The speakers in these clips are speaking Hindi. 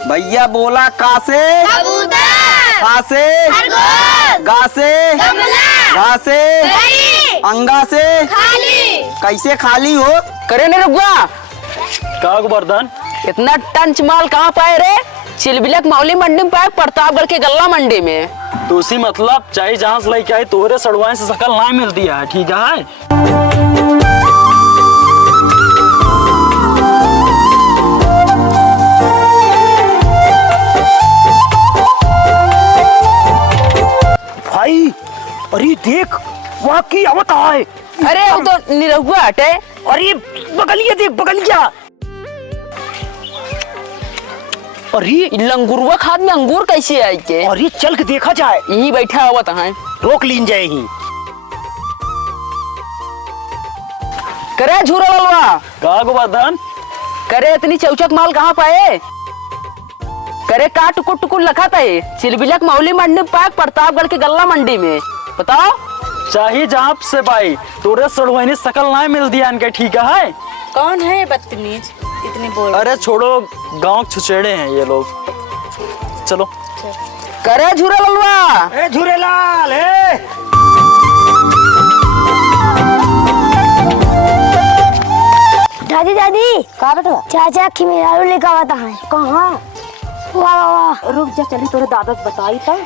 भैया बोला का से कबूतर, खा से खरगोश, गा से गमला, घा से दही, अंगा से खाली। कैसे खाली हो? करे नहीं रुकवा। का गोवर्धन इतना टंच माल कहाँ पाए रे? चिलबिलक मौली मंडी में पाए, प्रतापगढ़ के गल्ला मंडी में। तो उसी मतलब चाहे जहाँ से लेके आए तोहरे सड़वाए से शकल ना मिलती है, ठीक है? भाई अरे देख वहाँ की आवत है। अरे वो तो निरहुआ हटे। अरे बगलिया देख बगलिया। अरे लंगुरवा खाद में अंगूर कैसे आई के? अरे चल के देखा जाए। यही बैठा हुआ था। रोक लीन जाए ही। करे झूरा ललवा। का गोवर्धन करे इतनी चौचक माल कहाँ पाए? करे का टुकुर टुकुर लखा था ये चिलबिलक मौली मंडी में पाए, प्रतापगढ़ के गल्ला मंडी में। बताओ चाहे जहाँ से भाई तोरे सड़वाए ने शकल ना मिलती है इनके, ठीक है? कौन है बदतमीज इतने बोल? अरे छोड़ो, गांव के छुचेड़े हैं ये लोग। चलो करे झूरा ललवा। ए झूरेलाल ए दादी दादी का बेटा? चाचा की मेहरारू लेकर आता है। कहाँ? वाह वाह वाह। रुक जा, चली तोरे दादा से बताई था।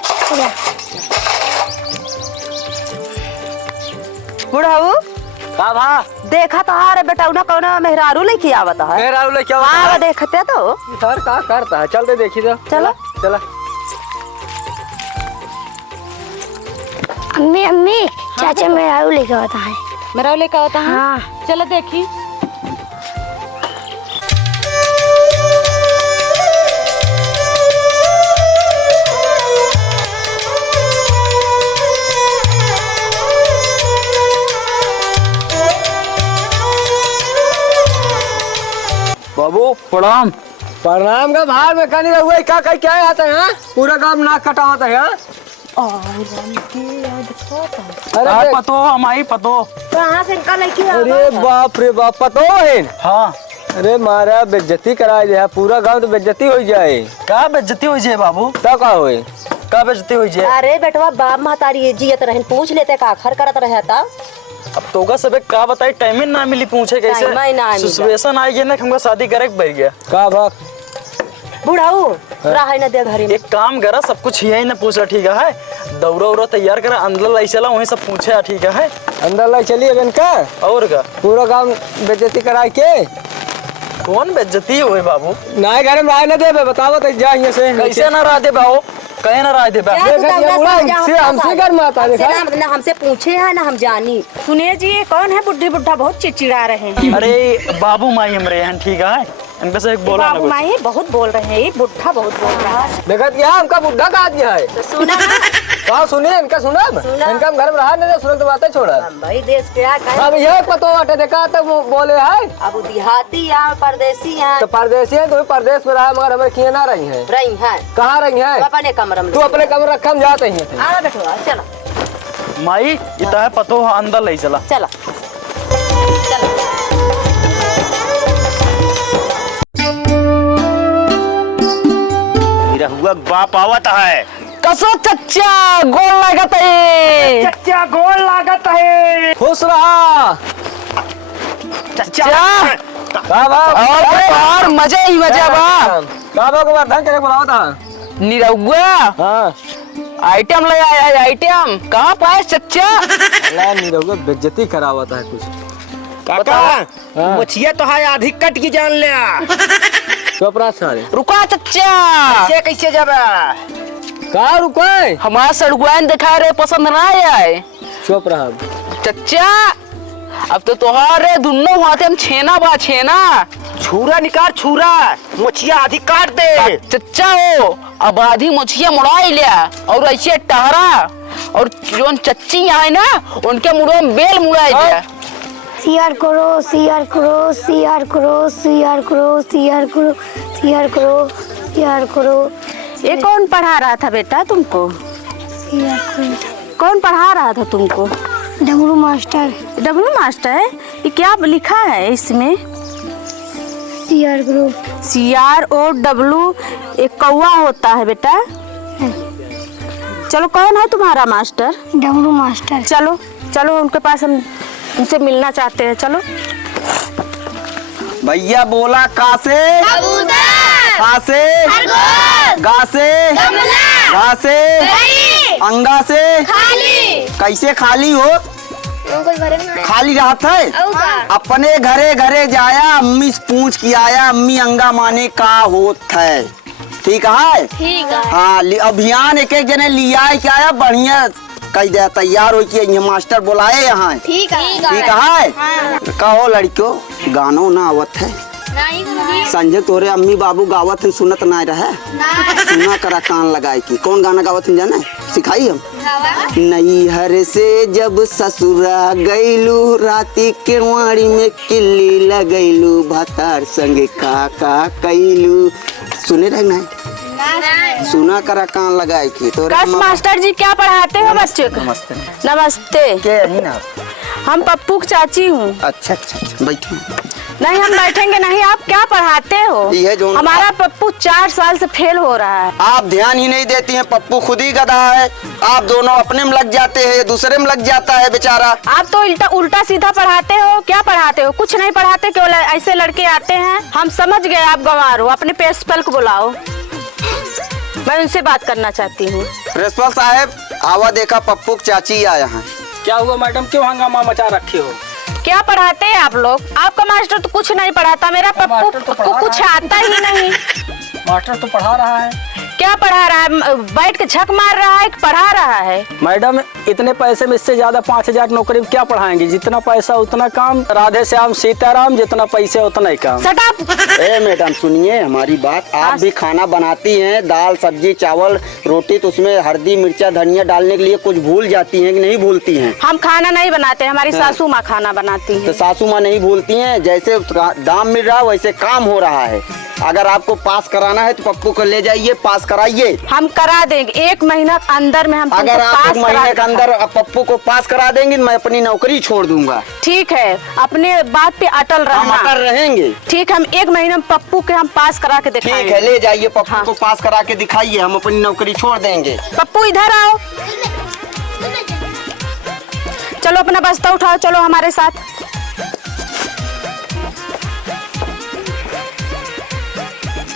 बुढ़ाऊ का भा देखा तो हारे बेटा उन्हें कौन मेहरारू लेके आवत है। मेहरारू लेके आवत हाँ है? देखते तो सर का करता है? चलते देखी तो। चलो। चला। अम्मी अम्मी चाचा मेहरारू लेकर आता है। मेहरारू लेके आवत है। हाँ। चलो देखी। बाबू प्रणाम। प्रणाम का भार में कहीं हुआ का कहीं क्या आता है? पूरा काम नाक कटा होता है। अरे पतो हमारी पतो। कहाँ से इनका लेके अरे बाप रे बाप पतो है। हाँ अरे मारा बेइज्जती करा दे, पूरा गांव तो बेइज्जती हो जाए। का बेइज्जती हो जाए बाबू? तो का होए? का बेइज्जती हो जाए? अरे बेटवा बाप महतारी जियत रहन पूछ लेते का खर करत रहे था। अब तोगा सबे का बताई, टाइम ना मिली पूछे कैसे? टाइम ही ना मिला। सिचुएशन आई गया ना कि हमको शादी करे के बैठ गया। का भाग बुढ़ाऊ रहा न दे घरे में। एक काम करा, सब कुछ यही ना पूछा, ठीक है? दौरा उरा तैयार करा, अंदर लाई चला, वहीं सब पूछे, ठीक है? अंदर लाई चलिए बन का और का पूरा काम बेइज्जती करा के कौन बेइज्जती हुए बाबू? ना घर में आए ना दे बताओ तो जा यहाँ से। कैसे ना रह दे बाबू? कहे ना रह दे बा? हमसे घर में आता है। ना हमसे पूछे है ना हम जानी। सुनिए जी ये कौन है बुढ़ी बुढ़ा बहुत चिड़चिड़ा रहे हैं। अरे बाबू माई हमरे हैं, ठीक है? इनके से एक बोला ना बाबू कुछ। माई बहुत बोल रहे हैं, ये बुढ़ा बहुत बोल रहा है। देखा क्या हमका बुढ़ा कहा दिया है? तो सुना कहा सुनिए इनका सुना इनका घर में रहा नहीं सुना तो बातें छोड़ा। भाई देश क्या अब ये पतो अटे देखा तो बोले है अब देहाती या परदेसी हैं। तो परदेसी है, तो परदेश में रहा मगर हमारे किए ना रही है। रही हैं कहाँ रही है? अपने कमरे में। तू अपने कमरे रखा हम जाते हैं। आ बैठो चलो माई इतना है पतो अंदर ले चला। चलो चलो। मेरा हुआ बाप आवत है। कसो चच्चा गोल लागत है। चच्चा गोल लागत है। खुश रहा चच्चा का भाव और मजा ही मजा बा। का भाव को धन के बुलावा था। निरहुआ हाँ आइटम ले आया है। आइटम कहाँ पाए चच्चा? अल्लाह नहीं रहोगे बेइज्जती करावाता है कुछ। काका मुछिया तो है आधी कट की जान लिया। चोपरा सारे रुका चच्चा। कैसे जाबा? का रुके हमारा सड़गुआन दिखा रहे, पसंद ना आए चोपरा चच्चा। अब तो तोहारे दोनों हाथे हम छेना बा छेना। छुरा निकाल छुरा, मुछिया आधी काट दे। चच्चा हो अब आधी मुछिया मुड़ा लिया और ऐसे टहरा और जो चच्ची यहाँ है ना उनके मुड़ो में बेल मुड़ा दिया। सीआर करो सीआर करो सीआर करो सीआर करो सीआर करो सीआर करो सीआर करो। ये कौन पढ़ा रहा था बेटा तुमको? सीआर करो। कौन पढ़ा रहा था तुमको? डमरू मास्टर। डब्लू मास्टर है? ये क्या लिखा है इसमें? CR करो। CROW एक कौवा होता है बेटा। चलो कौन है तुम्हारा मास्टर? W master. चलो चलो उनके पास हम उनसे मिलना चाहते हैं। चलो। भैया बोला का से खा से गा से घा से अंगा से कैसे खाली हो? खाली रहता है। अपने घरे घरे जाया अम्मी से पूछ के आया अम्मी अंगा माने का होत है। ठीक है हाँ अभियान एक एक जने लिया क्या आया बढ़िया कह दे तैयार हो कि मास्टर बुलाए यहाँ। ठीक है कहो लड़कियों गानो ना आवत है संजय तोरे अम्मी बाबू गावत है सुनत ना रहे सुना करा कान लगाए की कौन गाना गावत है जाने सिखाई हम। नई हर से जब ससुरा गईलू राती के वाड़ी में किल्ली लगैलू भतार संगे का कैलू सुने रहे ना सुना करा कान लगाए की तो मास्टर जी क्या पढ़ाते हो बच्चे को? नमस्ते। नमस्ते। क्या है ना? हम पप्पू की चाची हूँ। अच्छा बैठो। नहीं हम बैठेंगे नहीं। आप क्या पढ़ाते हो? ये जो हमारा पप्पू 4 साल से फेल हो रहा है। आप ध्यान ही नहीं देती हैं। पप्पू खुद ही गधा है। आप दोनों अपने में लग जाते हैं दूसरे में लग जाता है बेचारा। आप तो उल्टा सीधा पढ़ाते हो। क्या पढ़ाते हो? कुछ नहीं पढ़ाते केवल ऐसे लड़के आते हैं। हम समझ गए आप गंवार हो। अपने प्रिंसिपल को बुलाओ मैं उनसे बात करना चाहती हूँ। प्रिंसिपल साहब आवा देखा पप्पू की चाची आया है। क्या हुआ मैडम क्यों हंगामा मचा रखे हो? क्या पढ़ाते हैं आप लोग? आपका मास्टर तो कुछ नहीं पढ़ाता। मेरा पप्पू को कुछ आता ही नहीं। मास्टर तो पढ़ा रहा है। क्या पढ़ा रहा है? बैठ के झक मार रहा है कि पढ़ा रहा है? मैडम इतने पैसे में इससे ज्यादा 5000 नौकरी में क्या पढ़ाएंगे? जितना पैसा उतना काम। राधे श्याम सीताराम जितना पैसा उतना ही काम। Shut up. ए मैडम सुनिए हमारी बात। आप भी खाना बनाती हैं दाल सब्जी चावल रोटी तो उसमें हल्दी मिर्चा धनिया डालने के लिए कुछ भूल जाती हैं कि नहीं भूलती हैं? हम खाना नहीं बनाते। हमारी सासू माँ खाना बनाती है। तो सासू माँ नहीं भूलती हैं। जैसे दाम मिल रहा है वैसे काम हो रहा है। अगर आपको पास कराना है तो पप्पू को ले जाइए पास कराइए। हम करा देंगे 1 महीना के अंदर में। हम अगर आप 1 महीने के अंदर पप्पू को पास करा देंगे मैं अपनी नौकरी छोड़ दूंगा। ठीक है अपने बात पे अटल हम रहना। अटल रहेंगे। ठीक हम 1 महीने में पप्पू के हम पास करा के दिखाएंगे। ठीक है ले जाइए पप्पू हाँ। को पास करा के दिखाइए हम अपनी नौकरी छोड़ देंगे। पप्पू इधर आओ। चलो अपना बस्ता उठाओ चलो हमारे साथ।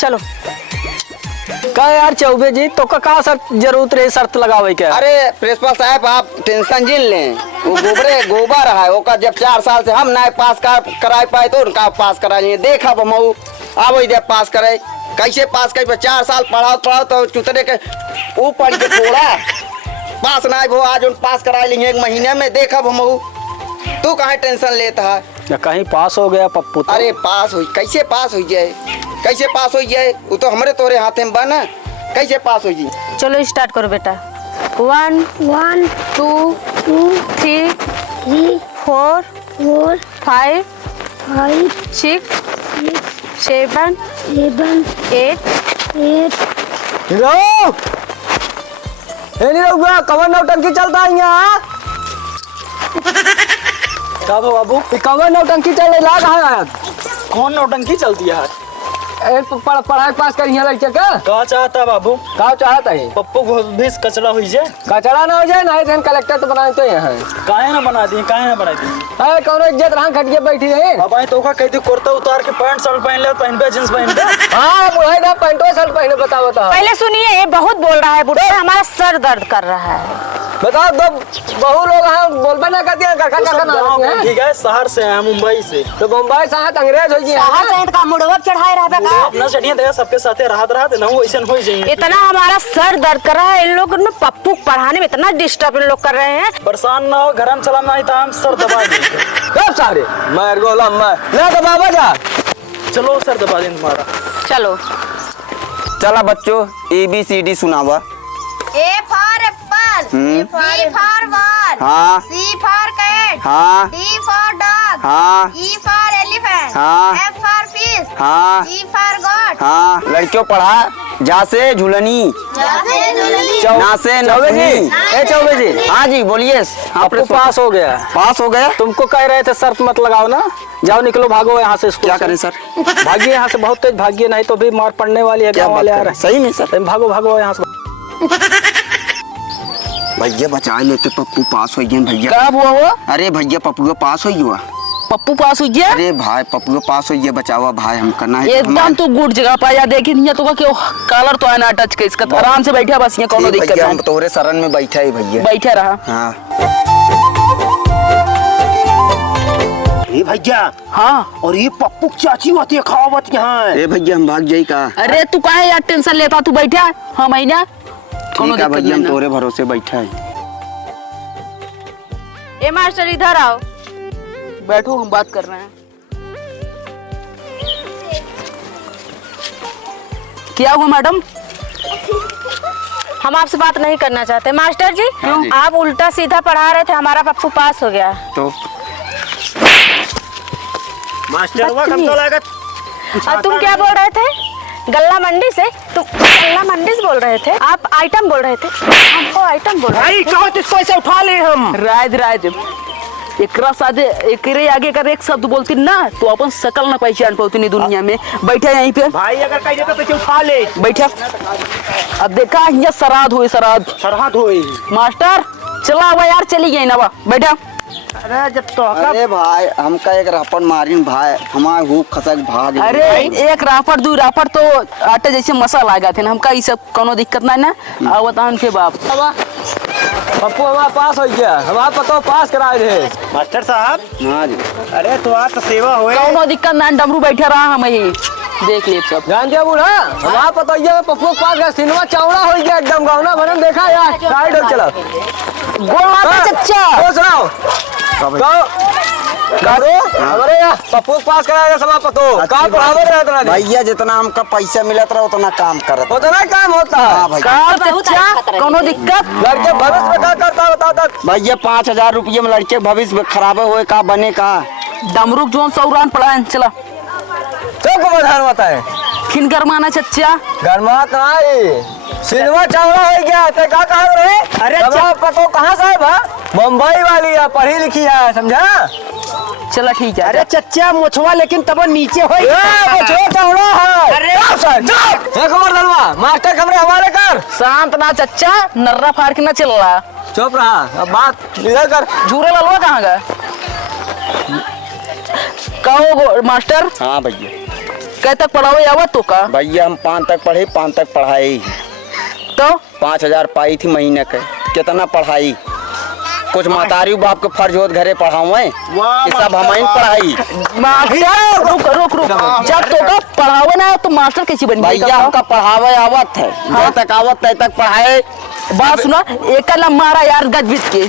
चलो। क्या यार चौबे जी तो का जरूरत रही शर्त लगावे के? अरे प्रिंसिपल साहब आप टेंशन जिन लें वो गोबर है वो जब 4 साल से हम ना पास कराए पाए तो उनका पास करा लिए देखा मऊ अब इधर पास करे कैसे पास कर 4 साल पढ़ाओ तो चुतरे के ऊपर के थोड़ा पास ना वो आज उन पास करा लेंगे 1 महीने में देखा मऊ। तू कहाँ टेंशन लेता है? कहीं पास हो गया पप्पू तो? अरे पास हो कैसे पास हो जाए वो तो हमारे तोरे हाथ में बना कैसे पास हो जाए? चलो स्टार्ट करो बेटा। 1 2 3 4 5 6 7 8 नीरव कवर नौटंकी चलता है यहाँ। क्या बाबू कवर नौटंकी चल रही है। कौन नौटंकी चलती है? पढ़ाई पास करी लड़के का चाहता बाबू? का चाहता है पप्पू को भी कचरा हो जाए। कचरा ना हो जाए ना तो कलेक्टर तो बनाते हैं। काहे ना बना दी अरे कौन इज्जत रहा खटिए बैठी है। अब आई तो कहती कुर्ता उतार के पैंट शर्ट पहन ले पहन पे जींस पहन पे। हाँ बुढ़ाई ना पैंटो शर्ट पहने बताओ। पहले सुनिए ये बहुत बोल रहा है बुढ़ा हमारा सर दर्द कर रहा है। बताओ दो बहु लोग हैं बोलबे ना करती हैं। ठीक है शहर से है मुंबई से। तो मुंबई से अंग्रेज हो गए का मुड़वा चढ़ाए रहा अपना चढ़िया देखा सबके साथ राहत ना वैसे हो जाए। इतना हमारा सर दर्द कर रहा है। इन लोग में पप्पू पढ़ाने में इतना डिस्टर्ब इन लोग कर रहे हैं। परेशान ना हो घर में चलाना नहीं था हम सर दबा देंगे सारे मार गोला मार ना तो बाबा जा। चलो सर दबा दें तुम्हारा। चलो चला बच्चों ABCD सुनावा। A for apple, B for ball, हाँ C for cat, हाँ D for dog, हाँ E for elephant, हाँ F for fish, हाँ G for goat. हाँ लड़कियों पढ़ा जा से झुलनी। ना से चौबे जी, नथुनी। ए चौबे जी, हाँ जी बोलिए। आपको पास हो गया। पास हो गया। तुमको कह रहे थे शर्त मत लगाओ ना, जाओ निकलो भागो यहाँ से। स्कूल क्या से। करें सर? भागिए यहाँ से, बहुत तेज भागिए, नहीं तो भी मार पड़ने वाली है। क्या गाँव बात वाले आ कर रहे रहे हैं? सही में सर? भागो भागो यहाँ से। भैया बचा लेते, पप्पू पास हो गए भैया। कब हुआ वो? अरे भैया पप्पू पास हो गया। पप्पू पास हो गया? अरे भाई पप्पू पास हो गया, बचावा भाई, हम करना है। एकदम तू गुड जगह पाया। देखी नहीं तो क्यों कलर तो है ना टच के इसका। आराम से बैठा बस, ये कोनो दिक्कत भैया नहीं। हम तोरे शरण में बैठा है भैया। बैठा रहा। हाँ ए भैया, हाँ और ये पप्पू की चाची होती है खावत यहाँ। ए भैया हम भाग जाई का? अरे तू काहे यार टेंशन लेता, तू बैठा। हाँ मैना ठीक है भैया, हम तोरे भरोसे बैठा है। ए मास्टर इधर आओ। बैठो, हम बात कर रहे हैं। क्या हुआ मैडम? हम आपसे बात नहीं करना चाहते मास्टर जी। हाँ जी। आप उल्टा सीधा पढ़ा रहे थे, हमारा पप्पू पास हो गया। तो मास्टर हुआ कम तो लागत। और तुम क्या बोल रहे थे? गल्ला मंडी से? तुम गल्ला मंडी से बोल रहे थे? आप आइटम बोल रहे थे, हमको आइटम बोल रहे भाई कहो तो इसको ऐसे उठा ले हम। राज राज एकरा सादे एकरे आगे कर एक शब्द बोलती ना तो अपन सकल ना पहचान पाती नहीं दुनिया में। बैठा यहीं पे, भाई अगर कह देता तो इसे उठा ले। बैठा। अब देखा ये श्राद्ध हुई, श्राद्ध। सरहद होई। मास्टर चला हुआ यार, चली गई ना। बैठा। अरे जब तो अरे भाई हमका एक रापन मारिन भाई, हमारे हु खसक भाग। अरे एक रापड़ दू रापड़ तो आटे जैसे मसाला आ गया थे ना। हमका ये सब कोनो दिक्कत नहीं ना। आवतान के बाप पप्पू हमारा पास हो गया, हमारा पतो पास कराए थे। मास्टर साहब। हाँ जी। अरे तुम्हारा तो सेवा हुए। कोनो दिक्कत ना, डमरू बैठा रहा हम यही देख ले सब। जान दिया बूढ़ा, हमारा पतो ये पप्पू के पास गया, सिनेमा चौड़ा हो गया एकदम। गाँव ना भरम देखा यार, साइड हो चला। गोल माता चच्चा। ओ सुनाओ हमारे यहाँ पप्पू के पास कराया समा पतो काम पढ़ावे रहता है। भैया जितना हमका पैसा मिलत रहा उतना काम करत। उतना काम होता हाँ है। भैया। काम चच्चा कोनो दिक्कत? लड़के भविष्य में क्या करता बता तक। भैया 5,000 रुपये में लड़के भविष्य में खराब हुए का बने का। डमरू जोन सौरान पड़ा चला। सबको बधान होता है। खिन गरमाना चच्चा। गरमा कहाँ है? सिनेमा चौड़ा हो गया ते का कहा रहे? अरे पतो कहाँ साहब है? मुंबई वाली है, पढ़ी लिखी है, समझा? चला ठीक है। अरे चच्चा मुछवा लेकिन तब नीचे हो। वो छोटा चौड़ा है। अरे एक खबर डलवा, मास्टर कमरे हवाले कर। शांत ना चच्चा, नर्रा फाड़ के ना चल रहा। चुप रहा, अब बात इधर कर। झूरे ललवा कहाँ गया? कहो मास्टर हाँ भैया। कह तक पढ़ावे आवत तो का? भैया हम 5 तक पढ़े, 5 तक पढ़ाई। तो 5,000 पाई थी महीने के। कितना पढ़ाई? कुछ महतारी बाप के फर्ज होत घरे पढ़ावे, ये सब हमारी पढ़ाई। मास्टर रुक रुक रुक, जब तो का पढ़ावे ना तो मास्टर कैसी बन गई? भैया हमका पढ़ावे आवत है, जब तक आवत तब तक पढ़ाए। बात सुना, एक मारा यार गजबित के।